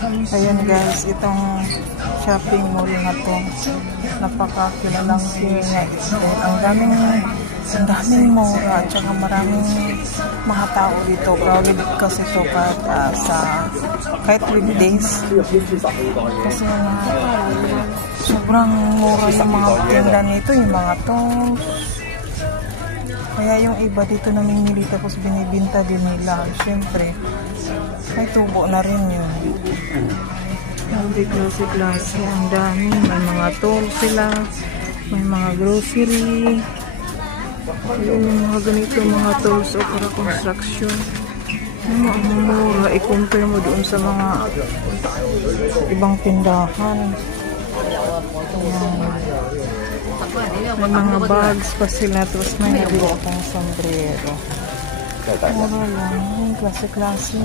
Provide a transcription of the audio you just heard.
Ayan guys, itong shopping mall na to, napakakilalang nga. Ang daming mura at saka maraming mga tao dito. Crowded kasi to kahit weekdays. Kasi sobrang mura yung mga tinda nito, yung mga toys. Kaya yung iba dito namimili tapos binibinta din nila. Siyempre, may tubo na rin yun. Hindi klase-klase. Ang dami. May mga tools sila. May mga grocery. Yung mga ganito mga tools o para construction. Ang mura. I-compare mo doon sa mga ibang tindahan. May mga bags pa sila. Tapos may nabili akong sombrero. Mura lang. Klase-klase.